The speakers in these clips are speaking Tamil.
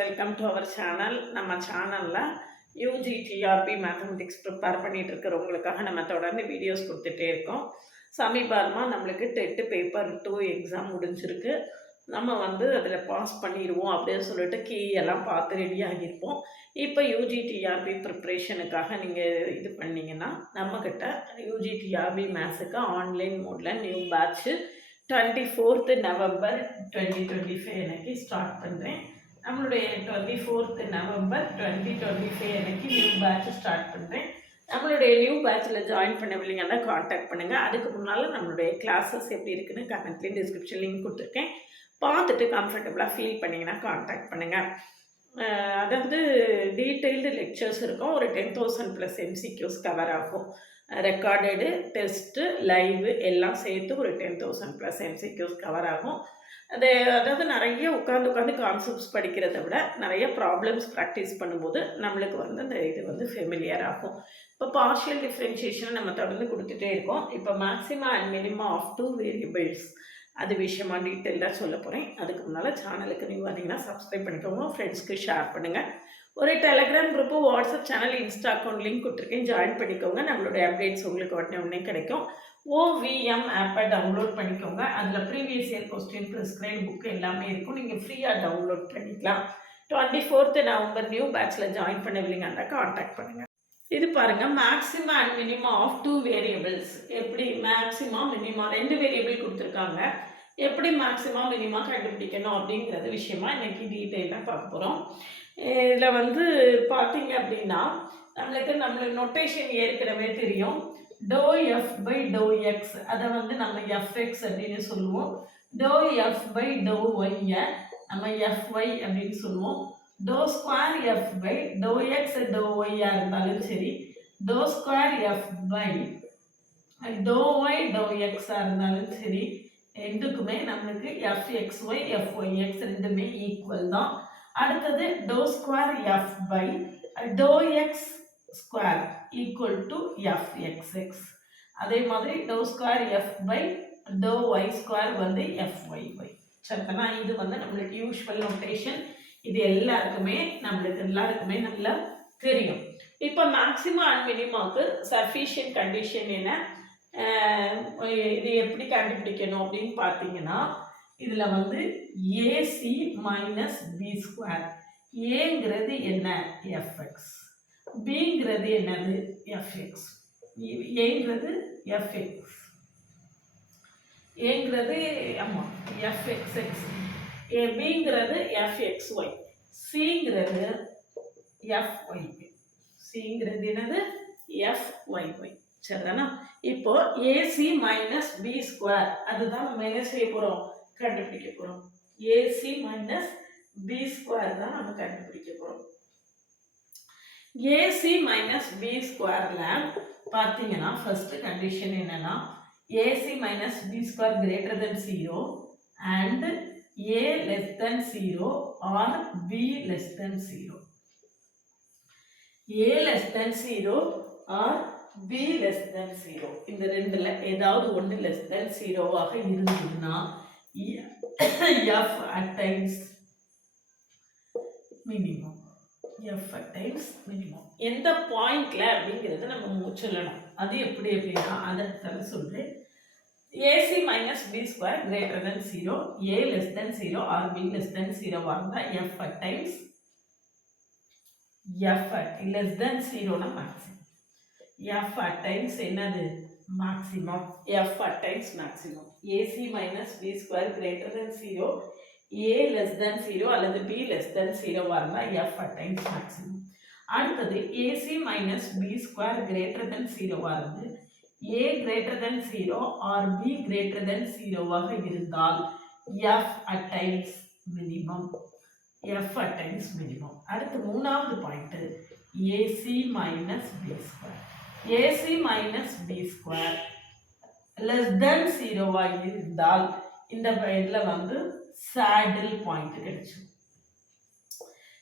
Welcome to our channel. நம்ம சேனலில் யூஜி டிஆர்பி மேத்தமெட்டிக்ஸ் ப்ரிப்பேர் பண்ணிகிட்டு இருக்கிறவங்களுக்காக நம்ம தொடர்ந்து வீடியோஸ் கொடுத்துட்டே இருக்கோம். சமீபமாக நம்மளுக்கு டெட்டு பேப்பர் 2 எக்ஸாம் முடிஞ்சிருக்கு. நம்ம அதில் பாஸ் பண்ணிடுவோம் அப்படின்னு சொல்லிட்டு கீ எல்லாம் பார்த்து ரெடி ஆகியிருப்போம். இப்போ யூஜி டிஆர்பி ப்ரிப்ரேஷனுக்காக நீங்கள் இது பண்ணிங்கன்னா நம்மக்கிட்ட யூஜி டிஆர்பி மேத்ஸுக்கு ஆன்லைன் மோடில் நியூ பேட்ச்சு 24th November 2025 அன்னைக்கு ஸ்டார்ட் பண்ணுறேன். நம்மளுடைய 24th November 2025 அன்னைக்கு நியூ பேட்ச் ஸ்டார்ட் பண்ணுறேன். நம்மளுடைய நியூ பேட்சில் ஜாயின் பண்ணவில்லைங்கன்னா காண்டாக்ட் பண்ணுங்கள். அதுக்கு முன்னால் நம்மளுடைய கிளாஸஸ் எப்படி இருக்குன்னு கமெண்ட்லேயும் டிஸ்கிரிப்ஷன் லிங்க் கொடுத்துருக்கேன். பார்த்துட்டு கம்ஃபர்டபுளாக ஃபீல் பண்ணிங்கன்னா காண்டாக்ட் பண்ணுங்கள். அதாவது டீட்டெயில்டு லெக்சர்ஸ் இருக்கும். ஒரு 10,000+ MCQs கவர் ஆகும். ரெக்கார்டடு டெஸ்ட்டு லைவு எல்லாம் சேர்த்து ஒரு 10,000+ MCQs கவர் ஆகும். அதாவது நிறைய உட்காந்து கான்செப்ட்ஸ் படிக்கிறத விட நிறைய ப்ராப்ளம்ஸ் ப்ராக்டிஸ் பண்ணும்போது நம்மளுக்கு அந்த இது ஃபெமிலியர் ஆகும். இப்போ பார்ஷியல் டிஃப்ரென்ஷியேஷனை நம்ம தொடர்ந்து கொடுத்துட்டே இருக்கோம். இப்போ maximum and minimum of 2 variables அது விஷயமாக டீட்டெயிலாக சொல்ல போகிறேன். அதுக்கு முன்னால் சேனலுக்கு நீங்கள் வந்தீங்கன்னா சப்ஸ்கிரைப் பண்ணிக்கோங்க, ஃப்ரெண்ட்ஸ்க்கு ஷேர் பண்ணுங்கள். ஒரு Telegram group, WhatsApp channel, Insta account link கொடுத்துருக்கேன், ஜாயின் பண்ணிக்கோங்க. நம்மளுடைய அப்டேட்ஸ் உங்களுக்கு உடனே கிடைக்கும். OVM ஆப்பை டவுன்லோட் பண்ணிக்கோங்க. அதில் previous year question prescribe book எல்லாமே இருக்கும். நீங்கள் ஃப்ரீயாக டவுன்லோட் பண்ணிக்கலாம். 24th November நியூ பேட்சில் ஜாயின் பண்ணவில்லைங்கன்னா காண்டாக்ட் பண்ணுங்கள். இது பாருங்கள், maximum and minimum of 2 variables. எப்படி மேக்ஸிமம் மினிமம் 2 வேரியபிள் கொடுத்துருக்காங்க. எப்படி மேக்ஸிமம் மினிமம் கண்டுபிடிக்கணும் அப்படிங்கிறது விஷயமா இன்றைக்கி டீட்டெயிலாக பார்க்க போகிறோம். இதில் பார்த்தீங்க அப்படின்னா நம்மளுக்கு நொட்டேஷன் ஏற்கனவே தெரியும். ∂f/∂x அதை நம்ம fx அப்படின்னு சொல்லுவோம். ∂f/∂y நம்ம fy அப்படின்னு சொல்லுவோம். ∂2f/∂x ∂y இருந்தாலும் சரி, ∂2f/∂y ∂x இருந்தாலும் சரி, ரெண்டுக்குமே நம்மளுக்கு fxy fyx ரெண்டுமே ஈக்குவல் தான். அடுத்தது ∂2f/∂x² ஈக்குவல் டு fxx. அதே மாதிரி ∂2f/∂y² fyy. சரிங்களா? இது நம்மளுக்கு யூஸ்வல் நோட்டேஷன். இது எல்லாருக்குமே நல்லா தெரியும். இப்போ மேக்ஸிமம் அண்ட் மினிமாவுக்கு சஃபிஷியன்ட் கண்டிஷன் என்ன, இது எப்படி கண்டுபிடிக்கணும் அப்படின்னு பார்த்தீங்கன்னா, இதில் AC - B². ஏங்கிறது என்ன? fx. பிங்கிறது என்னது? fx. ஏங்கிறது fx. ஏங்கிறது ஆமாம் fxx. பிங்கிறது fxy. சிங்கிறது fy. சிங்கிறது என்னது? fyy. சரிதானா? இப்போ AC - B² அதுதான் நம்ம என்ன செய்ய போகிறோம்? கண்டுபிடிக்க போகிறோம். AC - B² தான் நம்ம கண்டுபிடிக்க போகிறோம். AC - B²ல பார்த்தீங்கன்னா ஃபர்ஸ்ட் கண்டிஷன் என்னன்னா, AC - B² greater than 0 and A less than 0 or B less than 0. A less than 0 or B less than 0. இந்த ரெண்டுல ஏதாவது ஒன்று less than 0 ஆக இருந்ததுன்னா f at times minimum. f at times minimum. எந்த பாயிண்ட்ல அப்படிங்கிறத நம்ம சொல்லணும். அது எப்படி அப்படின்னா அதை சொல்றேன். AC - B² greater than 0, A less than 0 or B less than 0 இருந்தா f at times f at less than 0 னா maximum. f at times என்னது? maximum. f at times maximum. AC - B² greater than 0, A less than 0 அல்லது B less than 0 இருந்தா f at times maximum. அடுத்தது AC - B² greater than 0 இருந்து A greater than 0 or B greater than 0 ஆக இருந்தால் f at times minimum. f at times minimum. அடுத்து மூணாவது point AC - B². AC - B² less than 0 ஆக இருந்தால் இந்த இதில் saddle பாயிண்ட் கிடைக்கும்.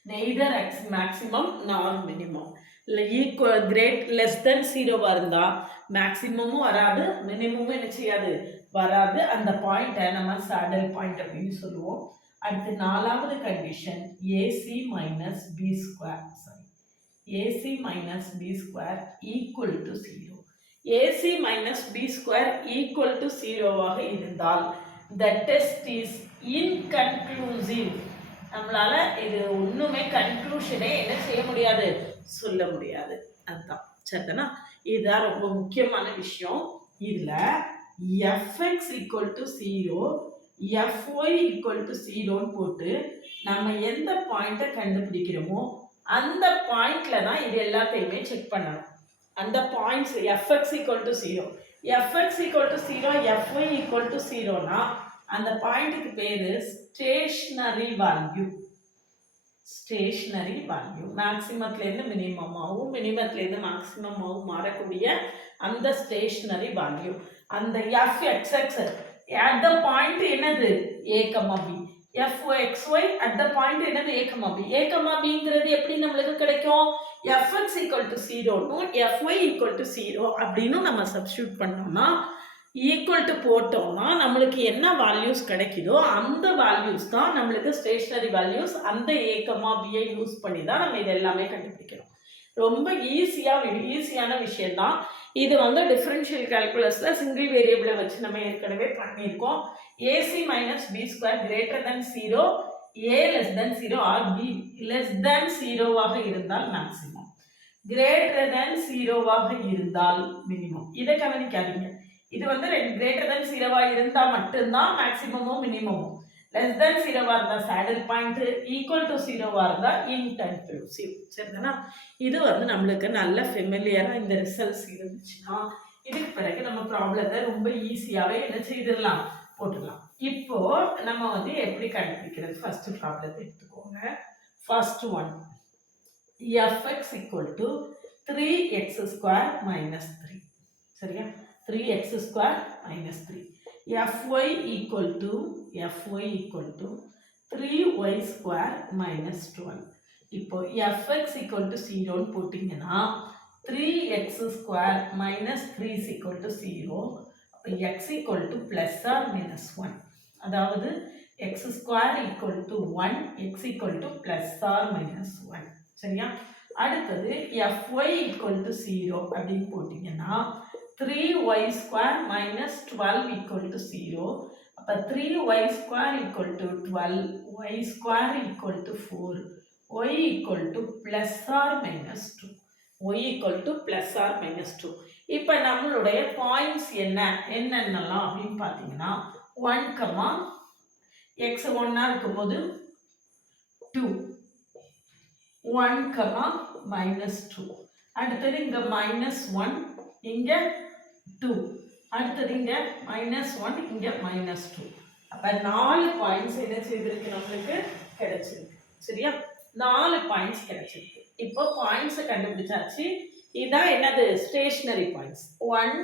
neither maximum nor minimum. equal great less than 0 இருந்தால் மேக்ஸிமமும் வராது, மினிமமும் என்ன செய்யாது? வராது. அந்த பாயிண்ட்டை நம்ம சேடல் பாயிண்ட் அப்படின்னு சொல்லுவோம். அடுத்து நாலாவது condition AC minus B square AC minus B square equal to 0. AC minus B square equal to 0 ஆக இருந்தால் the test is inconclusive. நம்மளால இது ஒண்ணுமே கன்க்ளூஷனே என்ன செய்ய முடியாது, சொல்ல முடியாது. அதுதான் சரிதானா? இதுதான் ரொம்ப முக்கியமான விஷயம். இதுல fx equal to 0 fy equal to 0 போட்டு நம்ம எந்த பாயிண்ட்டை கண்டுபிடிக்கிறோமோ அந்த பாயிண்ட்ல தான் இது எல்லாத்தையுமே செக் பண்ணணும். அந்த points fx equal to 0 fx equal to 0 fy equal to 0னா அந்த பாயிண்ட்டுக்கு பேரு ஸ்டேஷனரி வேல்யூ. ஸ்டேஷனரி வேல்யூ மேக்ஸிமத்துலேருந்து மினிமமாகவும் மினிமத்துலேருந்து மேக்ஸிமமாகவும் மாறக்கூடிய அந்த ஸ்டேஷனரி வேல்யூ. அந்த fxx at the point என்னது a, b fxy at the point என்னது a, b ங்கிறது எப்படி நம்மளுக்கு கிடைக்கும்? fx equal to 0 னும் fy equal to 0 அப்படின்னு நம்ம சப்ஸ்டிட்யூட் பண்ணோம்னா ஈக்குவல் டு போட்டோம்னா நம்மளுக்கு என்ன வேல்யூஸ் கிடைக்குதோ அந்த வேல்யூஸ் தான் நம்மளுக்கு ஸ்டேஷனரி வேல்யூஸ். அந்த a, b யூஸ் பண்ணி தான் நம்ம இது எல்லாமே கண்டுபிடிக்கிறோம். ரொம்ப ஈஸியான விஷயம்தான் இது. டிஃபரன்ஷியல் கால்குலஸில் சிங்கிள் வேரியபிளை வச்சு நம்ம ஏற்கனவே பண்ணியிருக்கோம். AC minus B square greater than 0 a less than 0 or b less than 0வாக இருந்தால் மேக்ஸிமம், கிரேட்டர் தென் 0வாக இருந்தால் மினிமம். இதை கவனிக்காதீங்க. இது கிரேட்டர் தென் 0வா இருந்தால் மட்டும்தான் மேக்ஸிமமும் மினிமமும். less than 0வா இருந்தால் சேடல் பாயிண்ட், ஈக்குவல் டு 0வா இருந்தால் இன்கன்க்ளூசிவ். சரிதானா? இது நம்மளுக்கு நல்ல ஃபெமிலியராக இந்த ரிசல்ட்ஸ் இருந்துச்சுன்னா இதுக்கு பிறகு நம்ம ப்ராப்ளத்தை ரொம்ப ஈஸியாகவே என்ன செய்திடலாம், போட்டுடலாம். இப்போ நம்ம எப்படி கண்டுபிடிக்கிறது? ஃபர்ஸ்ட் ப்ராப்ளத்தை எடுத்துக்கோங்க. First one fx equal to 3x square minus 3. சரியா? 3x square minus 3. fy equal to 3y square minus 12. இப்போ fx equal to 0 போட்டிங்கன்னா 3x square minus 3 is equal to 0. x equal to plus or minus 1. அதாவது x square equal to 1, x equal to plus or minus 1. சரியா? அடுத்தது fy equal to 0 அப்படின்னு போட்டிங்கன்னா 3y square minus 12 equal to 0. அப்போ 3y square equal to 12, y square equal to 4, y equal to plus or minus 2. y equal to plus or minus 2. இப்போ நம்மளுடைய பாயிண்ட்ஸ் என்னென்னலாம் அப்படின்னு பார்த்தீங்கன்னா 1, x 1 இருக்கும்போது 2, 1, minus 2. அடுத்தது இங்கே minus 1, இங்கே 2. அடுத்தது இங்கே -1, இங்கே -2. அப்போ 4 பாயிண்ட்ஸ் என்ன செய்திருக்கு, நம்மளுக்கு கிடைச்சிருக்கு. சரியா? 4 பாயிண்ட்ஸ் கிடைச்சிருக்கு. இப்போ பாயிண்ட்ஸை கண்டுபிடிச்சாச்சு. இதுதான் என்னது, ஸ்டேஷனரி பாயிண்ட்ஸ். 1,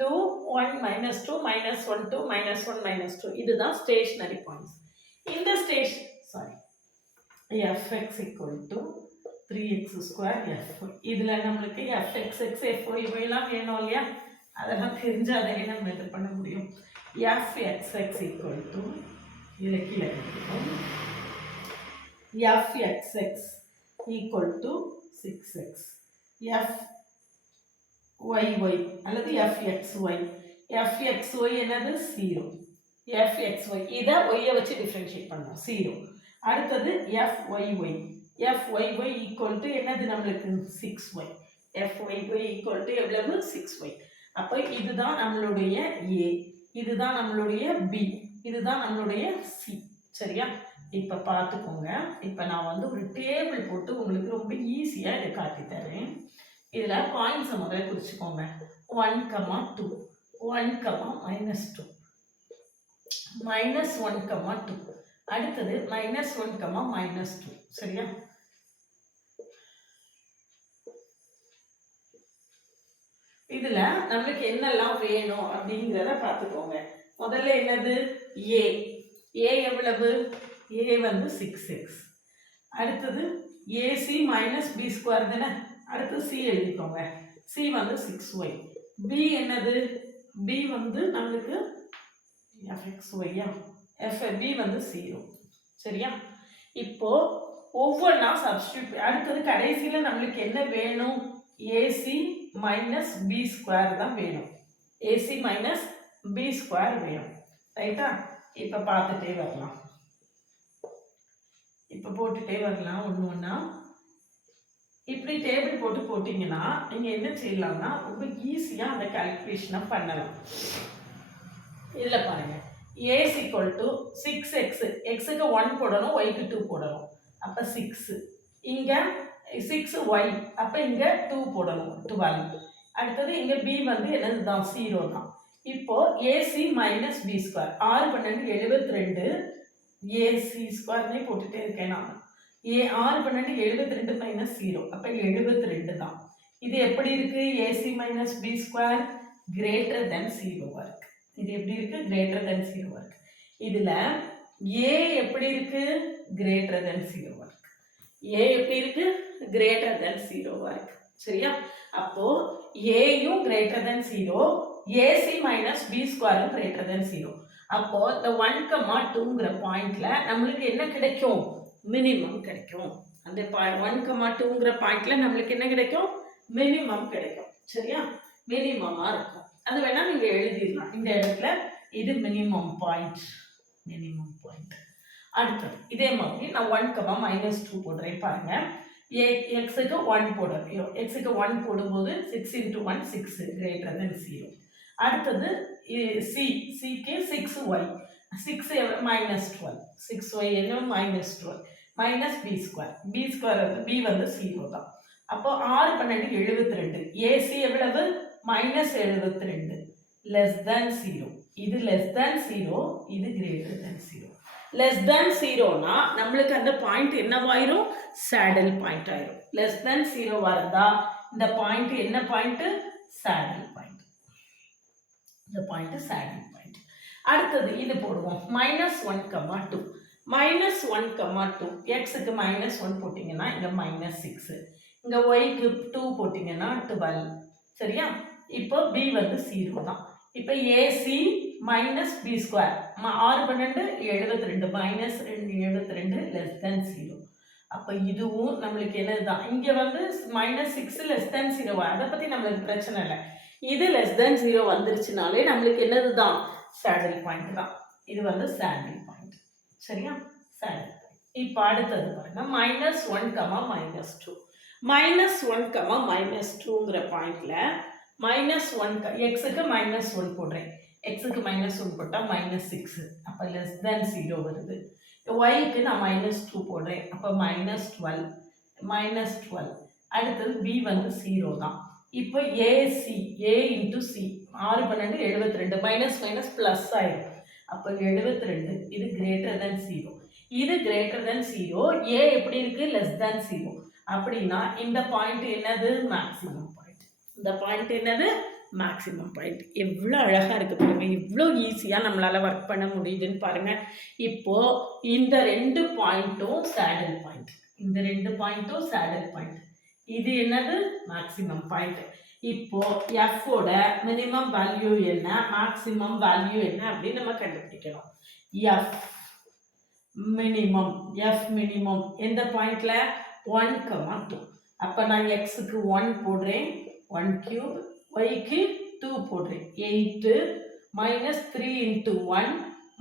2, 1, -2, -1, 2, -1, -2. இதுதான் ஸ்டேஷனரி பாயிண்ட்ஸ். இந்த fx equal to 3x square fy. இதில் நம்மளுக்கு fxx fy இவையெல்லாம் வேணும் இல்லையா? அதெல்லாம் தெரிஞ்சாலே நம்ம இது பண்ண முடியும். fxx equal to இதில் கீழே fxx equal to 6x. fyy அல்லது fxy. fxy என்னது 0. fxy இதை y வச்சு டிஃபரன்ஷியேட் பண்ணணும், 0. அடுத்தது fyy. fyy equal to என்னது நம்மளுக்கு 6y. fyy equal to எவ்வளவு, 6y. அப்போ இதுதான் நம்மளுடைய a, இதுதான் நம்மளுடைய b, இதுதான் நம்மளுடைய c. சரியா? இப்போ பார்த்துக்கோங்க. இப்போ நான் ஒரு டேபிள் போட்டு உங்களுக்கு ரொம்ப ஈஸியாக இதை காட்டி தரேன். இதில் பாயிண்ட்ஸை முதல்ல குறிச்சிக்கோங்க. 1, 2, 1, -2, -1, 2. அடுத்தது -1, -2. சரியா? இதுல நம்மளுக்கு என்னெல்லாம் வேணும் அப்படிங்கிறத பார்த்துக்கோங்க. முதல்ல என்னது, a. a எவ்வளவு, a 6x. அடுத்தது ac minus b square தானே. அடுத்து c எழுதிக்கோங்க. c 6y. b என்னது, b நம்மளுக்கு fxy b 0. சரியா? இப்போ ஒவ்வொன்றா சப்ஸ்டியூட். அடுத்தது கடைசியில் நம்மளுக்கு என்ன வேணும்? ஏசி மைனஸ் பி ஸ்கொயர் தான் வேணும். ஏசி மைனஸ் பி ஸ்கொயர் வேணும். ரைட்டா? இப்போ பார்த்துட்டே வரலாம். இப்போ போட்டுட்டே வரலாம் ஒன்று ஒன்றா. இப்படி டேபிள் போட்டு போட்டிங்கன்னா நீங்கள் என்ன செய்யலாம்னா ரொம்ப ஈஸியாக அந்த கால்குலேஷனை பண்ணலாம். இதில் பாருங்கள், a is equal to 6x. எக்ஸுக்கு 1 போடணும், ஒய்க்கு 2 போடணும். அப்போ 6. இங்கே 6y. அப்போ இங்கே 2 போடணும், 12. அடுத்தது இங்கே b வந்து என்னது தான்? 0 தான். இப்போ AC minus B square. 6 12 72. AC ஸ்கொயர்னே போட்டுகிட்டே இருக்கேன் நான். 6 12 72 மைனஸ் 0. அப்போ 72 தான். இது எப்படி இருக்கு? AC minus B square greater than 0 இருக்கு. இது எப்படி இருக்கு? கிரேட்டர் தென் 0 இருக்கு. இதில் ஏ எப்படி இருக்கு? கிரேட்டர் தென் 0 இருக்கு. ஏ எப்படி இருக்கு? கிரேட்டர் தென் 0 இருக்கு. சரியா? அப்போ ஏயும் greater than 0, AC minus B ஸ்கொயரும் கிரேட்டர் தென் 0. அப்போ இந்த 1,2ங்கிற பாயிண்ட்ல நம்மளுக்கு என்ன கிடைக்கும்? மினிமம் கிடைக்கும். அந்த 1,2ங்கிற பாயிண்ட்ல நம்மளுக்கு என்ன கிடைக்கும்? மினிமம் கிடைக்கும். சரியா? மினிமமா இருக்கும். அது வேணா நீங்க எழுதிடலாம். இந்த இடத்துல இது மினிமம் பாயிண்ட். Minimum point. அடுத்தது இதே மாதிரி நான் 1,-2 போடுறேன். பாருங்க, எக்ஸுக்கு 1 போடுறோம். எக்ஸுக்கு 1 போடும்போது 6 × 1 6 கிரேட்டர் தென் 0. அடுத்தது சிக்கு 6y. 6 -12. 6y என்ன? -12 minus B square. B square வந்து பி வந்து 0 தான். அப்போ 6 12 72. ஏசி எவ்வளவு? -72 லெஸ் தேன் 0. இது லெஸ் தேன் 0, இது கிரேட்டர் தேன் 0. லெஸ் தேன் 0னா நம்மளுக்கு அந்த பாயிண்ட் என்னவாயிரும்? சேடல் பாயிண்ட் ஆயிரும். லெஸ் தேன் 0 வரதா இந்த பாயிண்ட் என்ன பாயிண்ட்? Saddle point. இந்த பாயிண்ட் சேடல் பாயிண்ட். அடுத்தது இது போடுவோம். -1,2. -1,2 எக்ஸுக்கு -1 போட்டிங்கன்னா இங்கே -6. இங்கே ஒய்க்கு 2 போட்டிங்கன்னா 12. சரியா? இப்போ b வந்து 0 தான். இப்போ AC minus B square. 6 12 72 -72 less than 0. அப்போ இதுவும் நம்மளுக்கு என்னது தான்? இங்கே வந்து -6 லெஸ் தேன் 0. அதை பற்றி நம்மளுக்கு பிரச்சனை இல்லை. இது லெஸ் தேன் 0 வந்துருச்சுனாலே நம்மளுக்கு என்னது தான்? சேடல் பாயிண்ட் தான். இது வந்து சேடல் பாயிண்ட். சரியா? Saddle point. இப்போ அடுத்தது பாருங்க, -1, -2. -1, -2ங்கிற பாயிண்ட்ல -1 எக்ஸுக்கு -1 போடுறேன். எக்ஸுக்கு -1 போட்டால் -6. அப்போ லெஸ் தேன் 0 வருது. ஒய்க்கு நான் -2 போடுறேன். அப்போ -12. அடுத்தது b வந்து 0 தான். இப்போ AC A into C 6 12 72 minus plus ஆயிடும். அப்போ 72 இது கிரேட்டர் தென் 0. இது கிரேட்டர் தென் 0. ஏ எப்படி இருக்கு? Less than 0. அப்படின்னா இந்த பாயிண்ட் என்னது? Maximum point. இந்த பாயிண்ட் என்னது? Maximum point. எவ்வளோ அழகாக இருக்குது பாருங்க. இவ்வளோ ஈஸியாக நம்மளால் ஒர்க் பண்ண முடியுதுன்னு பாருங்கள். இப்போது இந்த 2 பாயிண்ட்டும் சேடல் பாயிண்ட். இந்த 2 பாயிண்ட்டும் சேடல் பாயிண்ட். இது என்னது? Maximum point. இப்போ எஃபோட மினிமம் வேல்யூ என்ன, மேக்ஸிமம் வேல்யூ என்ன அப்படின்னு நம்ம கண்டுபிடிக்கணும். எஃப் மினிமம் எந்த பாயிண்ட்ல? 1,2. அப்போ நான் எக்ஸுக்கு 1 போடுறேன், 1³ ஒய்க்கு 2 போடுறேன். 8 -3 × 1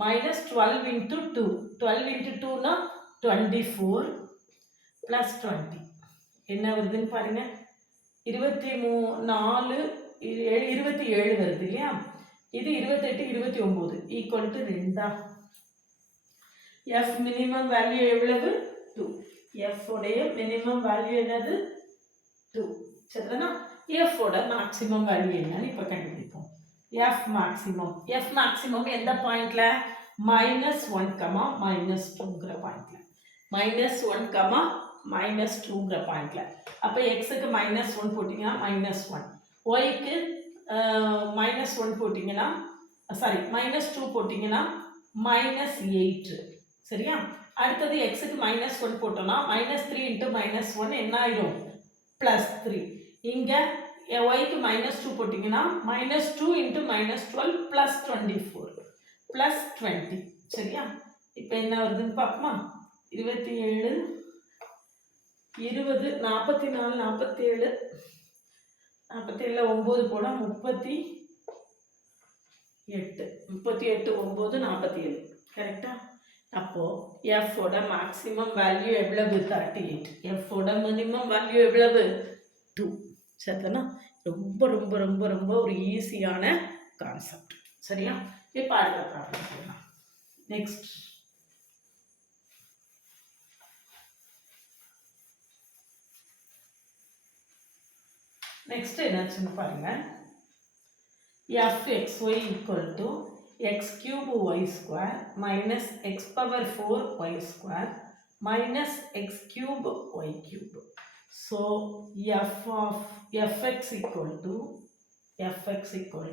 -12 × 2. 12 × 2னா 24 +20 என்ன வருதுன்னு பாருங்க. 27 வருது இல்லையா? இது 28 29 equal to 2. F minimum value எவ்வளவு? 2. எஃப் உடைய மினிமம் வேல்யூ என்னது? 2. சரிதானா? எஃப் ஓட மேக்ஸிமம் வேல்யூ என்னன்னு இப்போ கண்டுபிடிப்போம். எஃப் மேக்ஸிமம் எந்த பாயிண்ட்ல? -1, -2ங்கிற பாயிண்ட்ல. -1, -2ங்கிற பாயிண்ட்ல. அப்போ எக்ஸுக்கு -1 போட்டிங்கன்னா -1, ஒய்க்கு -1 போட்டிங்கன்னா -2 போட்டிங்கன்னா -8. சரியா? அடுத்தது எக்ஸுக்கு -1 போட்டோம்னா -3 × -1 என்ன ஆயிடும்? +3. இங்கே ஒய்க்கு -2 போட்டிங்கன்னா -2 × -12 +24 +20. சரியா? இப்போ என்ன வருதுன்னு பார்ப்போமா? 27 20 44 47 47 9 போனால் 38 38 9 47 கரெக்டா? அப்போது எஃபோட மேக்ஸிமம் வேல்யூ எவ்வளவு? 38. எஃபோட மினிமம் வேல்யூ எவ்வளவு? 2. சரிதானா? ரொம்ப ரொம்ப ரொம்ப ரொம்ப ஒரு ஈஸியான கான்செப்ட். சரியா? இப்போ அடுத்த ப்ராப்ளம் செய்யலாம். நெக்ஸ்ட் என்னாச்சுன்னு பாருங்க. fxy equal to x cube y square minus x power 4 y square minus x cube y cube. So f of fx equal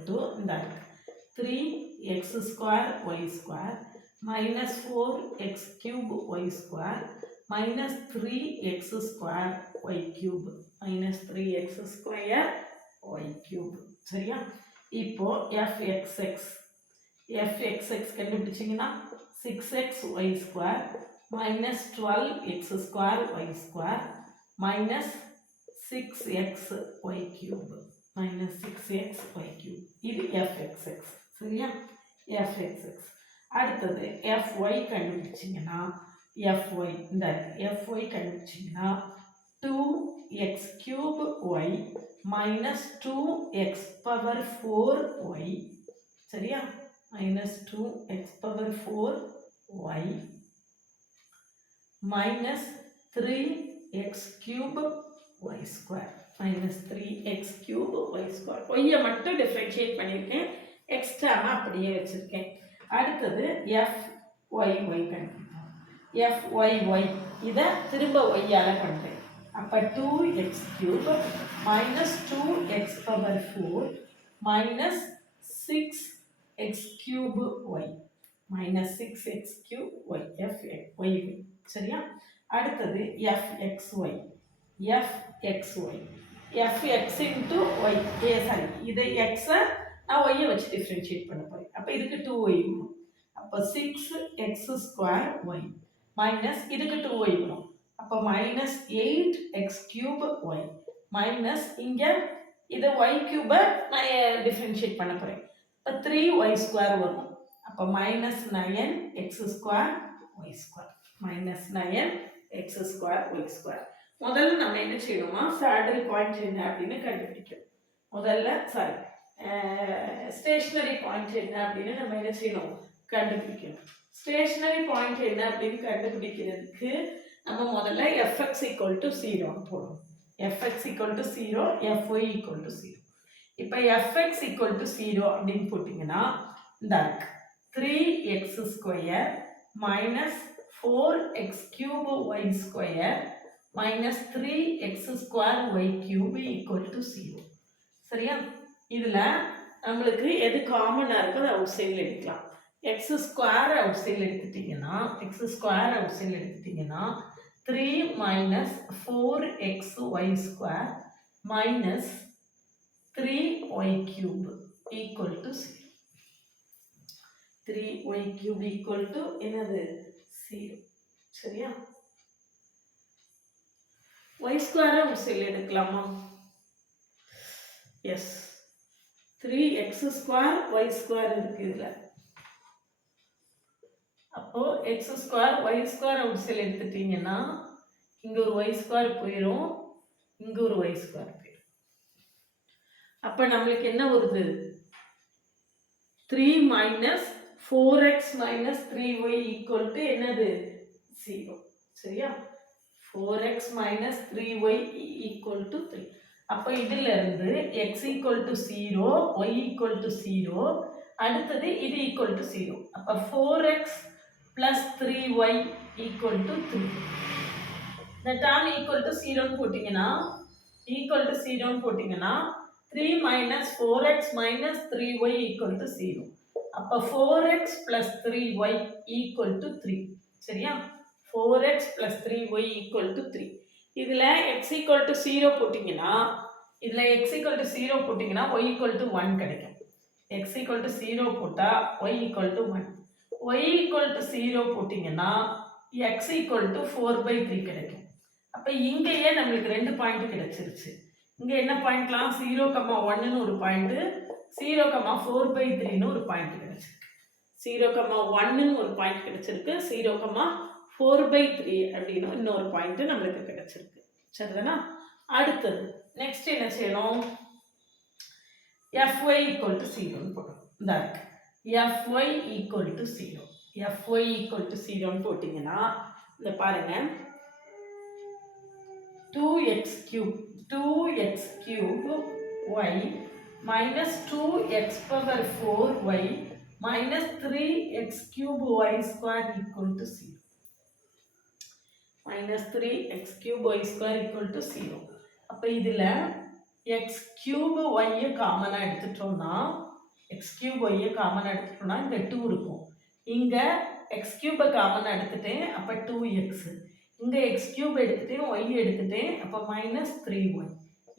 to that 3x square y square minus 4x cube y square minus 3x square y cube minus 3x square y cube. சரியா? இப்போ fxx கண்டுபிடிச்சிங்கன்னா 6x y square minus 12x square y square minus 6x y cube minus 6x y cube. இது fxx. சரியா? fxx. அடுத்தது fy கண்டுபிடிச்சிங்கன்னா fy இந்த fy கண்டுபிடிச்சிங்கன்னா 2x cube y minus 2x power 4y. சரியா? minus 2x power 4y minus 3x cube y square minus 3x cube y square. y மட்டும் டிஃபரன்ஷியேட் பண்ணியிருக்கேன், எக்ஸ்ட்ராமா அப்படியே வச்சுருக்கேன். அடுத்தது fyy கண்டுபிடிக்கணும். fyy இதை திரும்ப yயால் பண்ணுறேன். அப்போ 2x cube minus 2x power 4 minus 6x cube y minus 6x cube y fyy. சரியா? அடுத்தது fxy fx into y. Sorry, இதை x நான் y வச்சு டிஃபரன்ஷியேட் பண்ண போறேன். அப்போ இதுக்கு 2y வரும். அப்போ 6x square y மைனஸ் இதுக்கு 2y வரும். அப்போ minus 8x cube y minus இங்கே இதை y cube நான் டிஃபரன்ஷியேட் பண்ண போறேன். இப்போ 3y square வரும். அப்போ minus 9x square y square minus 9x square y square. முதல்ல நம்ம என்ன செய்யணுமா, சேடல் பாயிண்ட் என்ன அப்படின்னு கண்டுபிடிக்கணும். முதல்ல ஸ்டேஷனரி பாயிண்ட் என்ன அப்படின்னு நம்ம என்ன செய்யணும், கண்டுபிடிக்கணும். ஸ்டேஷனரி பாயிண்ட் என்ன அப்படின்னு கண்டுபிடிக்கிறதுக்கு நம்ம முதல்ல fx equal to 0 போடணும். fx equal to 0, fy equal to 0. இப்போ fx equal to 0 அப்படின்னு போட்டிங்கன்னா இந்த 3x square minus 4x cube y square minus 3x square y cube equal to 0. சரியா? இதில் நம்மளுக்கு எது காமனாக இருக்கோ அதை அவுட் சைடில் எடுக்கலாம். எக்ஸ் ஸ்கொயர் அவுட் சைடில் எடுத்துட்டிங்கன்னா 3 minus 4x y square minus 3y cube equal to 0. 3y cube equal to என்னது 0. சரியா? y square அவுட் சைடில் எடுக்கலாமா? S, 3x square y square இருக்கு இதில். அப்போ x square y square out சைடில் எடுத்துட்டீங்கன்னா இங்கே ஒரு y square போயிடும், இங்கே ஒரு y square போயிடும். அப்போ நம்மளுக்கு என்ன வருது, 3 minus 4x minus 3y equal to என்னது 0. சரியா? 4x minus 3y equal to 3. அப்போ இதில் இருந்து x equal to 0, y equal to 0, அடுத்தது இது equal to 0. அப்போ 4x plus 3y equal to 3. இந்த term equal to 0 போட்டிங்கன்னா 3 minus 4x minus 3y equal to 0. அப்போ 4x plus 3y equal to 3. சரியா? 4x plus 3y equal to 3. இதில் x equal to 0 போட்டிங்கன்னா y equal to 1 கிடைக்கும். x equal to 0 போட்டால் y equal to 1. y equal to 0 போட்டிங்கன்னா x ஈக்குவல் டு 4/3 கிடைக்கும். அப்போ இங்கேயே நம்மளுக்கு 2 பாயிண்ட் கிடைச்சிருச்சு. இங்கே என்ன பாயிண்ட்லாம் 0,1ன்னு ஒரு பாயிண்ட்டு, 0,4/3ன்னு ஒரு பாயிண்ட் கிடைச்சிருக்கு. 0,1ன்னு ஒரு பாயிண்ட் கிடைச்சிருக்கு, 0,4/3 அப்படின்னு இன்னொரு பாயிண்ட் நம்மளுக்கு கிடைச்சிருக்கு. சரிதானா? அடுத்தது நெக்ஸ்ட் என்ன செய்யணும்? fy ஈக்குவல் டு 0ன்னு போடணும். இந்த இருக்கு fy equal to 0. fy equal to 0ன்னு போட்டிங்கன்னா இந்த பாருங்க, 2x cube y minus 2x power 4y minus 3x cube y square equal to 0. minus 3x cube y square equal to 0. அப்போ இதில் x cube y காமனாக எடுத்துட்டோம்னா இங்கே 2 இருக்கும். இங்கே x cube காமனாக எடுத்துட்டேன், அப்போ 2x. இங்கே x cube எடுத்துட்டேன், y எடுத்துட்டேன், அப்போ minus 3y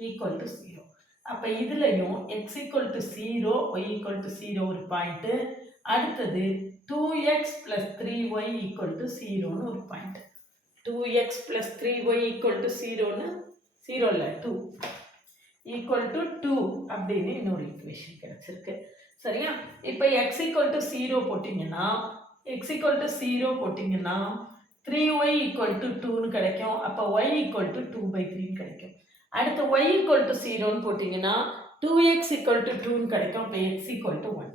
equal to 0. அப்போ இதுலையும் x equal to 0, y equal to 0 ஒரு பாயிண்ட்டு. அடுத்தது 2x plus 3y equal to 0ன்னு ஒரு point. 2x plus 3y equal to 0ன்னு 0 இல்லை 2 equal to 2 அப்படின்னு இன்னொரு ஈக்குவேஷன் கிடைச்சிருக்கு. சரியா? இப்போ x equal to 0 போட்டிங்கன்னா 3y equal to 2ன்னு கிடைக்கும். அப்போ y equal to 2/3 கிடைக்கும். அடுத்து y equal to 0ன்னு போட்டிங்கன்னா 2x equal to 2ன்னு கிடைக்கும். அப்போ x equal to 1.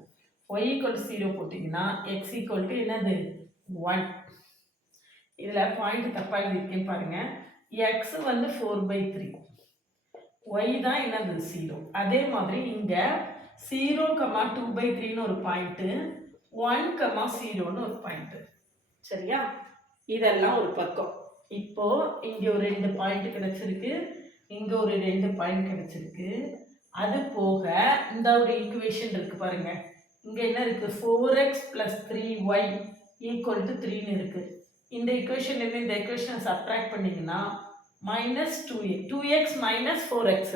y equal to 0 போட்டிங்கன்னா x equal to என்னது? 1. இதில் பாயிண்ட் தப்பாக எழுதியிருக்கேன் பாருங்க. x வந்து 4/3, y தான் என்னது? 0. அதே மாதிரி இங்கே 0,2/3ன்னு ஒரு பாயிண்ட்டு, 1,0ன்னு ஒரு பாயிண்ட்டு. சரியா? இதெல்லாம் ஒரு பக்கம். இப்போ இங்கே ஒரு 2 பாயிண்ட் கிடைச்சிருக்கு, இங்கே ஒரு 2 பாயிண்ட் கிடைச்சிருக்கு. அது போக இந்த ஒரு ஈக்குவேஷன் இருக்கு பாருங்க. இங்கே என்ன இருக்கு? 4x plus 3y equal to 3ன்னு இருக்கு. இந்த ஈக்குவேஷன்லேருந்து இந்த ஈக்குவேஷனை சப்ட்ராக்ட் பண்ணிங்கன்னா minus 2x minus 4x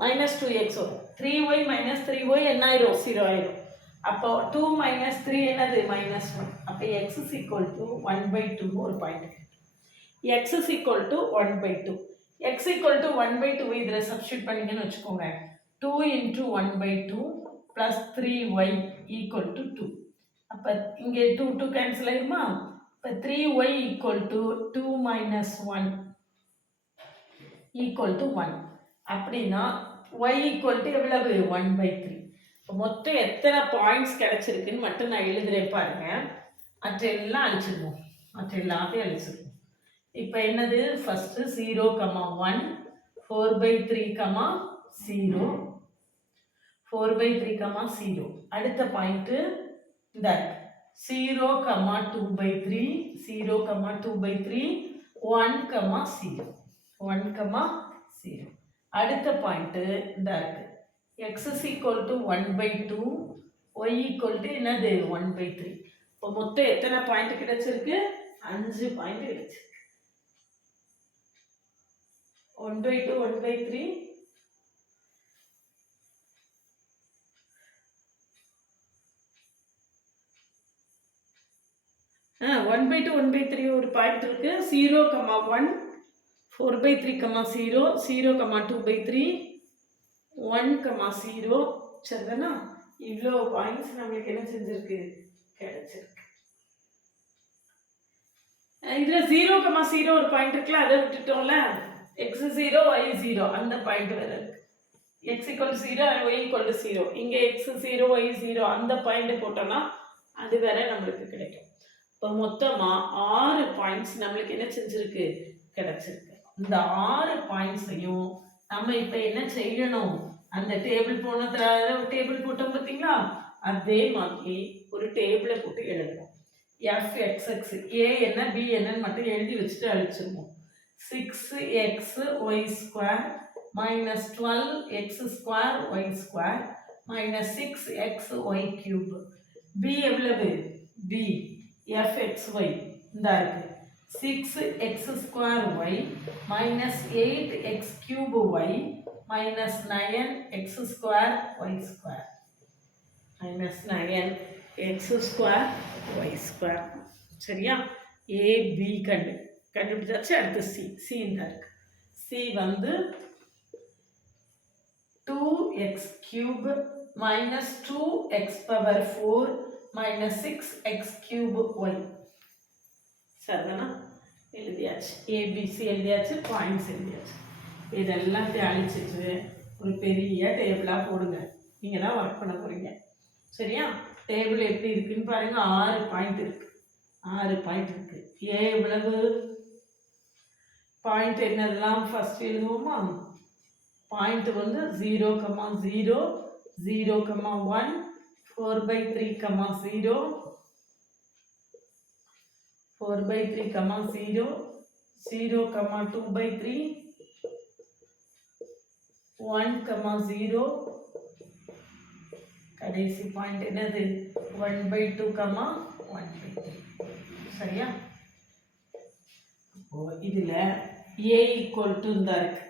minus 2x வரும். 3y minus 3y என்ன ஆயிரும்? 0 ஆயிரும். அப்போ 2 minus 3 என்னது? minus 1. அப்போ x is equal to 1/2 ஒரு point. x is equal to 1/2. x equal to 1/2 இதில் சப்ஸ்டியூட் பண்ணிங்கன்னு வச்சுக்கோங்க. 2 into 1/2 plus 3y equal to 2. அப்போ இங்கே 2 கேன்சல் ஆயிருமா? இப்போ 3y equal to 2 minus 1 equal to 1. அப்படின்னா y equal to எவ்வளவு? 1/3. இப்போ மொத்தம் எத்தனை பாயிண்ட்ஸ் கிடைச்சிருக்குன்னு மட்டும் நான் எழுதுறேன் பாருங்க. மற்றெல்லாம் அழிச்சிருவோம், மற்றெல்லாத்தையும் அழிச்சிருவோம். இப்போ என்னது? ஃபஸ்ட்டு 0,1 4/3, 0 அடுத்த பாயிண்ட்டு இந்த 0,2/3 1,0 அடுத்த பாயிண்ட்டு இந்த இருக்கு. x is equal to 1/2, y equal to என்னது? 1/3. இப்போ மொத்தம் எத்தனை பாயிண்ட் கிடைச்சிருக்கு? 5 பாயிண்ட் கிடைச்சிருக்கு. 1/2 1/3 1/2 1/3 ஒரு பாயிண்ட் இருக்கு. 0,1 4/3, 0,2/3 1,0. சரிதானா? இவ்வளோ பாயிண்ட்ஸ் நம்மளுக்கு என்ன செஞ்சிருக்கு? கிடைச்சிருக்கு. இதில் 0,0 ஒரு பாயிண்ட் இருக்குல்ல, அதை விட்டுட்டோம்ல. x 0 y 0 அந்த பாயிண்ட் வேற இருக்கு. x equal to 0 and y equal to 0. இங்கே x 0 y 0 அந்த பாயிண்ட் போட்டோம்னா அது வேற நம்மளுக்கு கிடைக்கும். இப்போ மொத்தமாக 6 பாயிண்ட்ஸ் நம்மளுக்கு என்ன செஞ்சிருக்கு? கிடைச்சிருக்கு. இந்த 6 பாயிண்ட்ஸையும் நம்ம இப்போ என்ன செய்யணும்? அந்த டேபிள் டேபிள் போட்டோம் பார்த்தீங்களா, அதே மாதிரி ஒரு டேபிளை போட்டு எழுதணும். fxx a என்ன b என்னன்னு மட்டும் எழுதி வச்சுட்டு அழிச்சிருவோம். 6xy square minus 12x square y square minus 6xy cube. b எவ்வளவு? b fxy இந்த இருக்கு. 6x square y minus 8x cube y minus 9x square y square minus 9 X square Y square. சரியா? ஏபி கண்டுபிடிச்சாச்சு. அடுத்து சி இந்த இருக்கு. சி வந்து 2x cube minus 2x power 4 minus 6x cube y. சரிதானா? எழுதியாச்சு. ஏபிசி எழுதியாச்சு, பாயிண்ட்ஸ் எழுதியாச்சு. இதெல்லாம் அழிச்சிட்டு ஒரு பெரிய டேபிளாக போடுங்க. நீங்கள் தான் ஒர்க் பண்ண போகிறீங்க. சரியா? டேபிள் எப்படி இருக்குன்னு பாருங்க. 6 பாயிண்ட் இருக்கு. 6 பாயிண்ட் இருக்கு. ஏ எவ்வளவு பாயிண்ட் என்னதெல்லாம் ஃபர்ஸ்ட் எழுதுவோமா? பாயிண்ட் வந்து 0, 0, 0, 1, 4/3, 0, 4/3, 0, 0, 2/3, 1, 0, கடைசி பாயிண்ட் என்னது? 1/2, 1/3. சரியா? அப்போ இதுல a equal to இந்த இருக்கு.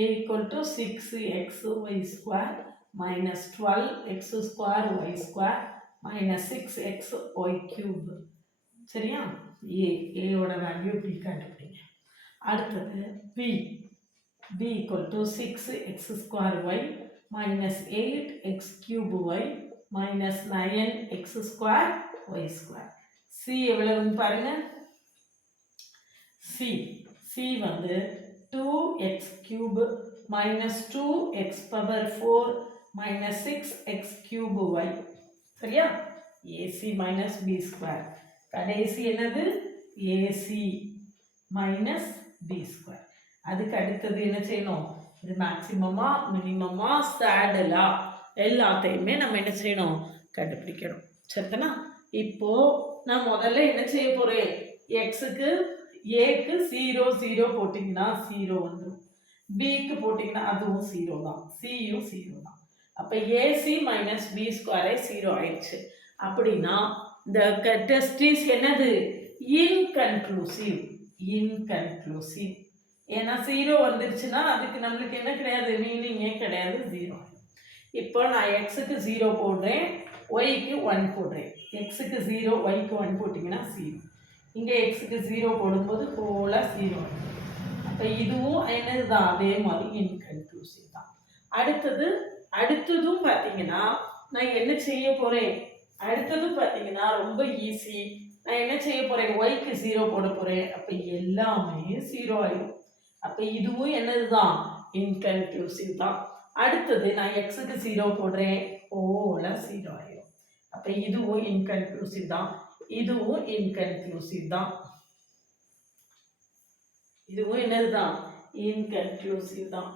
a equal to 6xy square minus 12x square y square minus 6xy cube. சரியா? a ஓட வேல்யூ b கண்டுபிடிங்க. அடுத்தது b equal to 6x square y minus 8x cube y minus 9x square y square. c எவ்வளவுன்னு பாருங்க. c வந்து 2x cube minus 2x power 4 minus 6x cube y. சரியா? ac minus b square. கடைசி என்னது? ac minus b square. அதுக்கு அடுத்தது என்ன செய்யணும்? இது மேக்சிமமா மினிமமா சேடலா எல்லாத்தையுமே நம்ம என்ன செய்யணும்? கண்டுபிடிக்கணும். சரிதானா? இப்போ நான் முதல்ல என்ன செய்ய போறேன்? எக்ஸுக்கு ஏக்கு 0 0 போட்டிங்கன்னா 0 வந்துடும். பிக்கு போட்டிங்கன்னா அதுவும் 0 தான். சியும் 0 தான். அப்போ ஏசி மைனஸ் பி ஸ்கொயரே 0 ஆயிடுச்சு. அப்படின்னா இந்த டெஸ்ட் இஸ் என்னது? இன்கன்க்ளூசிவ். ஏன்னா 0 வந்துருச்சுன்னா அதுக்கு நம்மளுக்கு என்ன கிடையாது? மீனிங்கே கிடையாது, 0. இப்போ நான் எக்ஸுக்கு 0 போடுறேன், ஒய்க்கு 1 போடுறேன். எக்ஸுக்கு 0, ஒய்க்கு 1 போட்டிங்கன்னா 0. இங்கே எக்ஸுக்கு 0 போடும்போது ஹோலாக 0. அப்போ இதுவும் என்னது தான்? அதே மாதிரி இன்கன்க்ளூசிவ் தான். அடுத்ததும் பார்த்தீங்கன்னா நான் என்ன செய்ய போகிறேன்? அடுத்ததும் பார்த்தீங்கன்னா ரொம்ப ஈஸி. நான் என்ன செய்ய போகிறேன்? ஒய்க்கு 0 போட போகிறேன். அப்போ எல்லாமே 0 ஆயிடும். அப்போ இதுவும் என்னது தான்? இன்கன்க்ளூசிவ் தான். அடுத்தது நான் எக்ஸுக்கு 0 போடுறேன், ஹோலாக 0 ஆயிடும். அப்போ இதுவும் இன்கன்க்ளூசிவ் தான். இதுவும் இன்கன்க்ளூசிவ் தான். இதுவும் என்னதுதான்? இன்கன்க்ளூசிவ் தான்.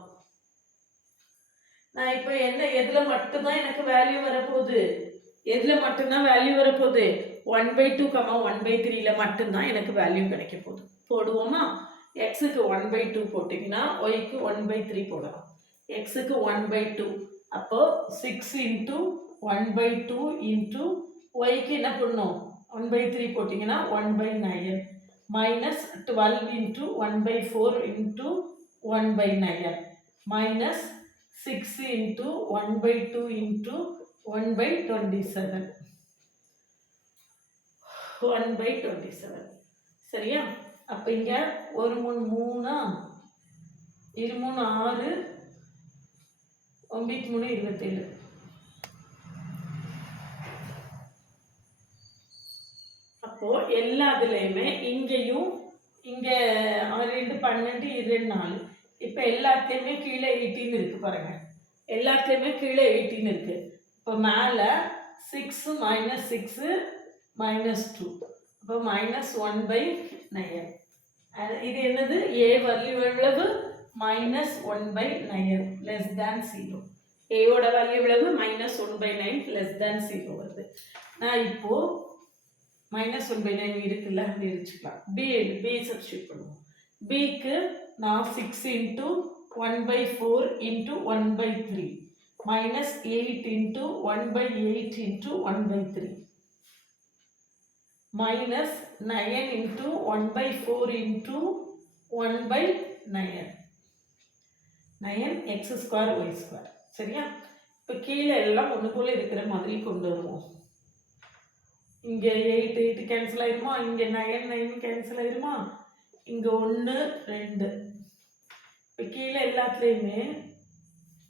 நான் இப்போ எதுல மட்டும்தான் எனக்கு வேல்யூ வரப்போகுது? எதுல மட்டும்தான் வேல்யூ வரப்போகுது? 1/2, 1/3ல மட்டும்தான் எனக்கு வேல்யூ கிடைக்க போகுது. போடுவோமா? எக்ஸுக்கு 1/2 போட்டிங்கன்னா ஒய்க்கு 1/3 போடலாம். எக்ஸுக்கு 1/2 அப்போ 6 இன்ட்டு 1/2 இன்ட்டு ஒய்க்கு என்ன பண்ணணும்? 1/3 போட்டிங்கன்னா 1/9 minus 12 into 1/4 into 1/9 minus 6 into 1/2 into 1/27 1/27. சரியா? அப்போ இங்கே 1 3 3 2 3 6 9 3 27. அப்போ எல்லாத்துலேயுமே இங்கேயும் இங்கே 2 12 2 4. இப்போ எல்லாத்துலேயுமே கீழே 18 இருக்கு பாருங்க. எல்லாத்துலேயுமே கீழே 18 இருக்கு. இப்போ மேலே 6 மைனஸ் 6 மைனஸ் 2. அப்போ மைனஸ் 1/9. இது என்னது? ஏ வேல்யூ எவ்வளவு? Minus 1/9 less than 0. ஏவோட வேல்யூ எவ்வளவு? மைனஸ் 1/9 லெஸ் தேன் 0 வருது. நான் இப்போ மைனஸ் 1/9 இருக்குல்ல, அப்படி வச்சுக்கலாம். பி சப்ஸ்டியூட் பண்ணுவோம். பிக்கு நான் 6 into 1/4 into 1/3 minus 8 into 1/8 into 1/3 minus 9 into 1/4 into 1/9 9x square Y square. சரியா? இப்போ கீழே எல்லாம் ஒன்று போல இருக்கிற மாதிரி கொண்டு வருவோம். இங்கே 8 8 கேன்சல் ஆயிருமா, இங்கே 9 9 கேன்சல் ஆயிருமா, இங்கே 1 2. இப்போ கீழே எல்லாத்துலேயுமே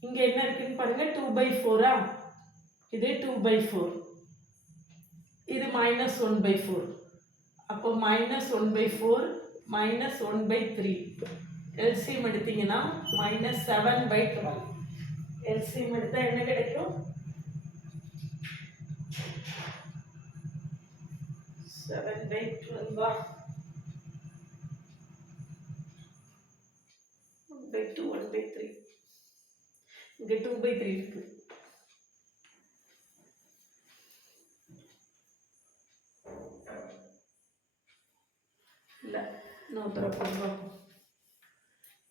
இங்கே என்ன இருக்குன்னு பாருங்க, 2/4. இது 2/4, இது -1/4. அப்போ -1/4 -1/3. எல்சிஎம் எடுத்தீங்கன்னா -7/12. எல்சிஎம் எடுத்தால் என்ன கிடைக்கும்? 7/12. 1/2 1/3. இங்கே 2/3 இருக்கு. இல்லை, இன்னொருத்தர பார்ப்போம்.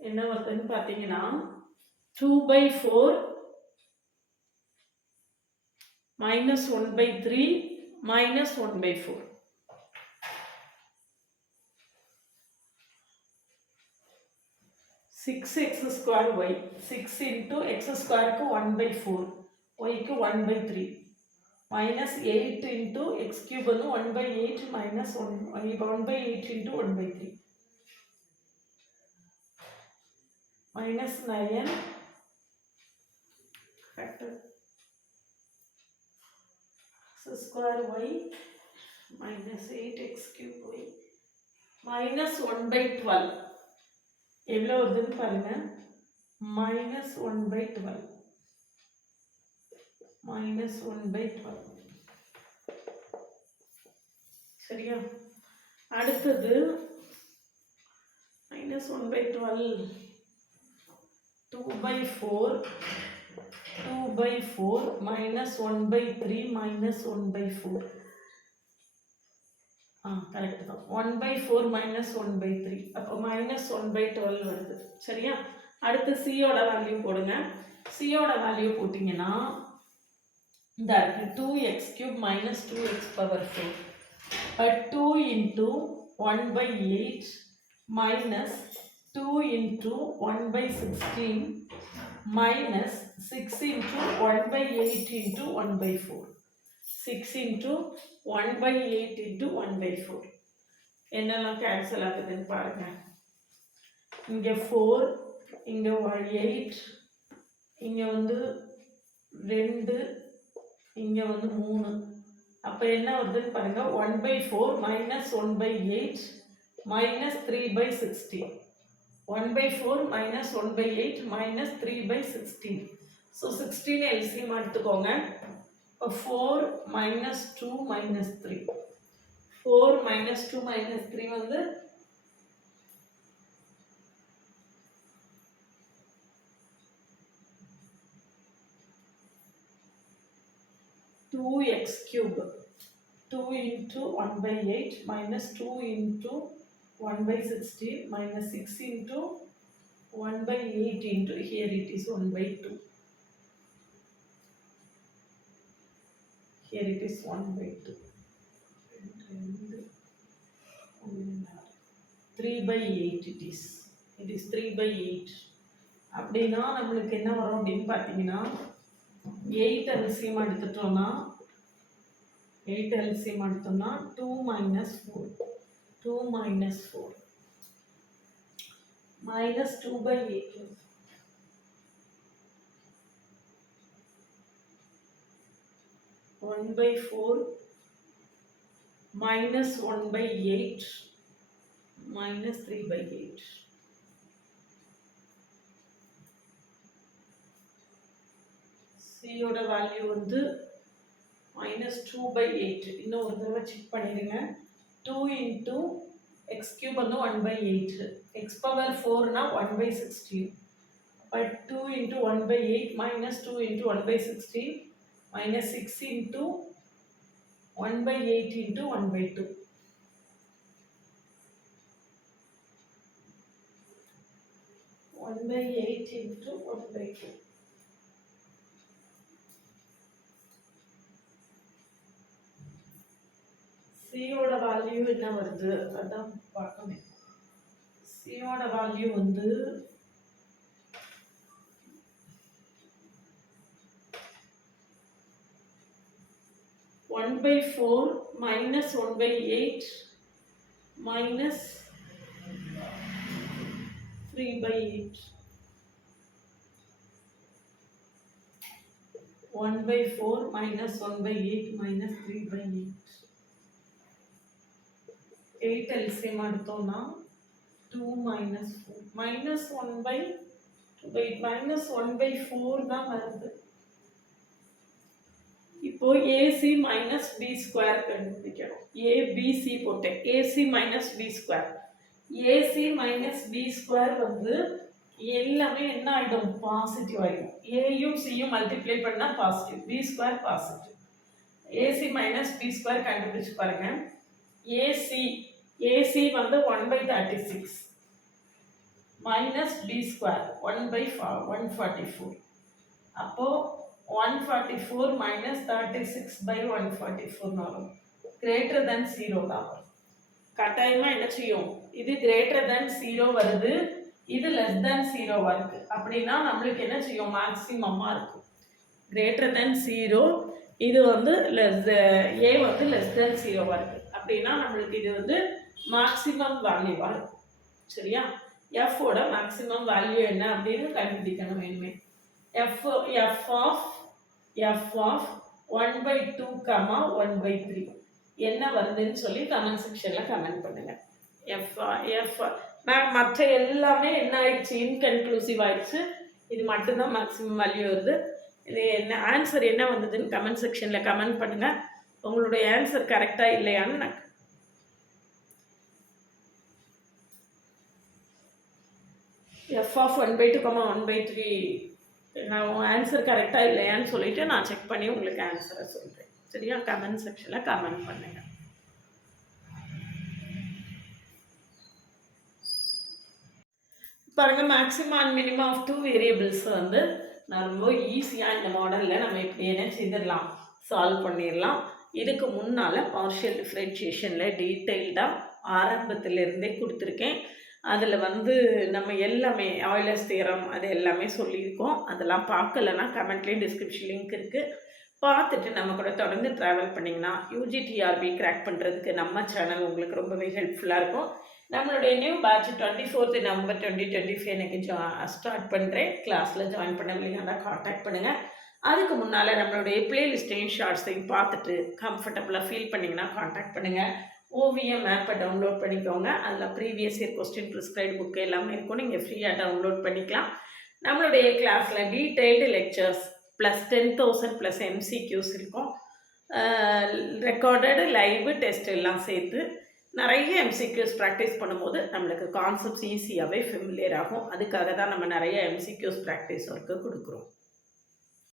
என்ன வருதுன்னு பார்த்தீங்கன்னா 2/4 -1/3 -1/4. 6x² y. 6 into x² க்கு 1/4, y க்கு 1/3. -8 into x³ வந்து 1/8 minus 1/8 into 1/3. -9 factor x² y -8x³ y -1/12. எவ்வளோ வருதுன்னு பாருங்க, -1/12. -1/12. சரியா? அடுத்தது -1/12 2/4 -1/3 -1/4. கரெக்ட் தான். 1/4 -1/3. அப்போ -1/12 வருது. சரியா? அடுத்து சியோட வேல்யூ போடுங்க. சியோட வேல்யூ போட்டிங்கன்னா இந்த 2x³ -2x⁴. but 2 into 1/8 minus 2 into 1/16 minus 6 into 1/8 into 1/4. 6 into 1/8 into 1/4. என்னெல்லாம் கேன்சல் ஆகுதுன்னு பாருங்க. இங்கே 4, இங்கே 8, இங்கே வந்து 2, இங்கே வந்து 3. அப்போ என்ன வருதுன்னு பாருங்க, 1/4 minus 1/8 minus 3/16. 1/4 minus 1/8 minus 3/16. So 16 LCM எடுத்துக்கோங்க. இப்போ 4 minus 2 minus 3. 4 minus 2 minus 3 வந்து 2x³ 2 into 1/8 minus 2 into 1/16 minus 6 into 1/8 into, here it is 1/2. Here it is 1/2. 3/8 it is. It is 3/8. அப்படின்னா நம்மளுக்கு என்ன வரும் அப்படின்னு பார்த்தீங்கன்னா 8 எல்சிஎம் எடுத்துட்டோம்னா 8 எல்சிஎம் எடுத்தோம்னா 2 minus 4. 2 minus 4 minus 2/8. 1/4 minus 1/8 minus 3/8. சியோட வேல்யூ வந்து -2/8. இன்னும் ஒரு தடவை செக் பண்ணிடுங்க. 2 into x³ வந்து 1/8. x⁴னா 1/16. But 2 into 1/8 minus 2 into 1/16 minus 6 into 1/8 into 1/2. 1/8 into 1/2. சியோட வேல்யூ என்ன வருது அதான் பார்க்கணும். சியோட வேல்யூ வந்து 1/8 1/4 minus 1/8 minus 3/8. 1/4 minus 1/8 minus 3/8. 8 LCM எடுத்தோம்னா 2 minus 4 minus 1/8 minus 1/4 தான் வருது. இப்போ ஏசி மைனஸ் பி ஸ்கொயர் கண்டுபிடிக்கணும். ஏபிசி போட்டேன். AC minus B square. AC minus B square வந்து எல்லாமே என்ன ஆகிடும்? பாசிட்டிவ் ஆகிடும். ஏயும் சியும் மல்டிப்ளை பண்ணால் positive, B square positive. AC minus B square கண்டுபிடிச்சு பாருங்க. ஏசி வந்து 1/36 மைனஸ் பி ஸ்கொயர் 1/144. அப்போது 144 minus 36/144 வரும். greater than 0 தான் வரும். கட்டாயமாக என்ன செய்யும்? இது greater than 0 வருது, இது less than 0 வருது. அப்படின்னா நம்மளுக்கு என்ன செய்யும்? மேக்ஸிமமாக இருக்கும். greater than 0, இது வந்து ஏ வந்து less than 0 வருது. அப்படின்னா நம்மளுக்கு இது வந்து மேக்ஸிமம் வேல்யூவாக இருக்கும். சரியா? எஃபோட மேக்ஸிமம் வேல்யூ என்ன அப்படின்னு கண்டுபிடிக்கணும் வேணுமே. f of 1/2, 1/3 என்ன வருதுன்னு சொல்லி கமெண்ட் செக்ஷனில் கமெண்ட் பண்ணுங்கள். மற்ற எல்லாமே என்ன ஆயிடுச்சு? இன்கன்க்ளூசிவ் ஆயிடுச்சு. இது மட்டும்தான் மேக்ஸிமம் வேல்யூ வருது. இது என்ன ஆன்சர் என்ன வந்ததுன்னு கமெண்ட் செக்ஷனில் கமெண்ட் பண்ணுங்கள். உங்களுடைய ஆன்சர் கரெக்டாக இல்லையான்னு நான் f of 1/2, 1/3 நான் ஆன்சர் கரெக்டாக இல்லையான்னு சொல்லிவிட்டு நான் செக் பண்ணி உங்களுக்கு ஆன்சரை சொல்கிறேன். சரியா? கமெண்ட் செக்ஷனில் கமெண்ட் பண்ணுங்கள். பாருங்கள், maximum and minimum of 2 variables வந்து நான் ரொம்ப ஈஸியாக இந்த மாடலில் நம்ம இப்படி என்ன செய்திடலாம், சால்வ் பண்ணிடலாம். இதுக்கு முன்னால் பார்ஷியல் டிஃப்ரென்ஷியேஷனில் டீட்டெயில்டாக ஆரம்பத்திலிருந்தே கொடுத்துருக்கேன். அதில் வந்து நம்ம எல்லாமே ஆயிலர்ஸ் தியரம் அது எல்லாமே சொல்லியிருக்கோம். அதெல்லாம் பார்க்கலன்னா கமெண்ட்லேயும் டிஸ்கிரிப்ஷன் லிங்க் இருக்குது, பார்த்துட்டு நம்ம கூட தொடர்ந்து ட்ராவல் பண்ணிங்கன்னா யூஜிடிஆர்பி கிராக் பண்ணுறதுக்கு நம்ம சேனல் உங்களுக்கு ரொம்பவே ஹெல்ப்ஃபுல்லாக இருக்கும். நம்மளுடைய நியூ பேட்ச் 24th நவம்பர் 2025 எனக்கு ஸ்டார்ட் பண்ணுறேன். கிளாஸில் ஜாயின் பண்ண முடியாதா காண்டாக்ட் பண்ணுங்கள். அதுக்கு முன்னால் நம்மளுடைய பிளேலிஸ்ட்டையும் ஷார்ட்ஸையும் பார்த்துட்டு கம்ஃபர்டபுளாக ஃபீல் பண்ணிங்கன்னா காண்டாக்ட் பண்ணுங்கள். ஓவியம் ஆப்பை டவுன்லோட் பண்ணிக்கோங்க. அதில் previous year question prescribe book எல்லாமே இருக்கும், நீங்கள் ஃப்ரீயாக டவுன்லோட் பண்ணிக்கலாம். நம்மளுடைய கிளாஸில் detailed lectures plus 10,000 plus MCQs இருக்கும். ரெக்கார்டடு லைவ் டெஸ்ட் எல்லாம் சேர்த்து நிறைய MCQs ப்ராக்டிஸ் பண்ணும்போது நம்மளுக்கு கான்செப்ட்ஸ் ஈஸியாகவே ஃபெமிலியர் ஆகும். அதுக்காக தான் நம்ம நிறைய MCQs ப்ராக்டிஸ் ஒர்க்கு கொடுக்குறோம்.